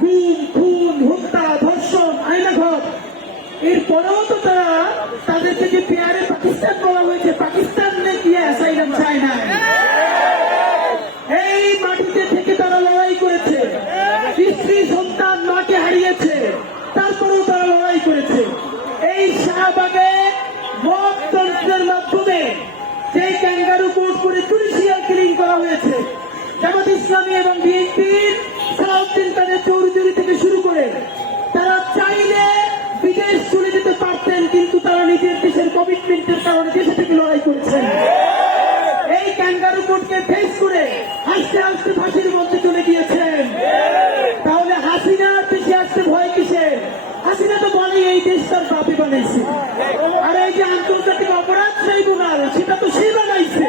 গুম খুন, হত্যা, ধর্ষণ, আইনাঘর। এরপরেও তো তারা তাদেরকে যে পেয়ারে পাকিস্তান বলা হয়েছে। পাকিস্তান নাকি অ্যাসাইলাম চায় না এই মাটিতে থেকে তারা লড়াই করেছে। হারিয়েছে। তারপরেও তারা লড়াই করেছে। এই শাহবাগে মাধ্যমে সেই করে করা হয়েছে। ইসলামী এবং বিএনপির নিজের দেশের কমিটমেন্টের কারণে দেশে থেকে লড়াই করেছেন। এই ক্যাঙ্গারু কোর্টকে ফেস করে হাসতে হাসতে ফাঁসির মধ্যে চলে গিয়েছেন। তাহলে হাসিনা দেশে আসতে ভয় কিসের? হাসিনা তো বলে এই দেশ তার বাপি বানাইছে। আর এই যে আন্তর্জাতিক অপরাধ ট্রাইব্যুনাল সেটা তো সে বানাইছে।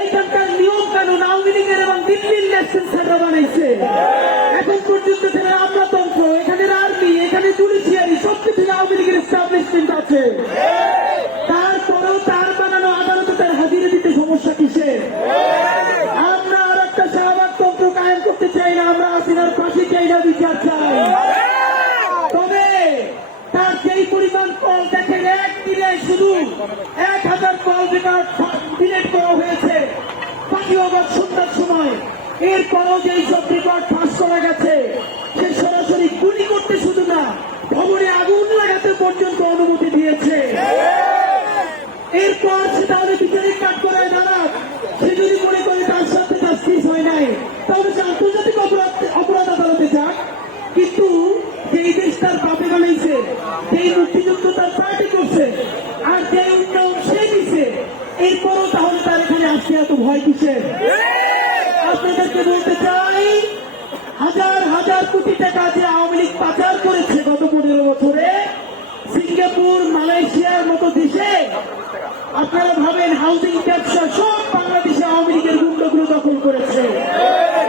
এইখানকার নিয়ম কানুন আওয়ামী লীগের এবং দিল্লির ন্যাশনাল সেন্টার বানাইছে। এখন পর্যন্ত এখানে আমলাতন্ত্র, এখানে আর্মি এখানে জুডিশিয়ারি আছে। তারপরেও তার বানানো আদালতে তার হাজিরা দিতে সমস্যা কিসের? আমরা আর একটা শাহবাগ তন্ত্র কায়েম করতে চাই না, আমরা আসিনার ফাঁসি চাই না, বিচার চাই। তবে তার যেই পরিমাণ কল দেখেন, এক শুধু এক হাজার কল রেকর্ড ডিলেট করা হয়েছে। বাকি অবাধ সন্ধ্যার সময়। এরপরও যেই সব রেকর্ড ফাঁস করা গেছে, সে সরাসরি গুলি করতে না ভবনে আগুন লাগাতে পর্যন্ত অনুমতি দিয়েছে। এরপর সে তাহলে বিচারিক কাজ করায় দাঁড়া সে যদি মনে করে তার সাথে জাস্টিস হয় নাই, তাহলে সে আন্তর্জাতিক অপরাধ অপরাধ আদালতে যাক। কিন্তু যেই দেশ তার পাপে বানাইছে, যেই মুক্তিযুদ্ধ তার পার্টি করছে, আর যে উন্নয়ন সে দিছে এরপরও তাহলে তার এখানে আসতে এত ভয় কিসের? আপনাদেরকে বলতে চাই, হাজার হাজার কোটি সিঙ্গাপুর মালয়েশিয়ার মতো দেশে আপনারা ভাবেন ব্যবসা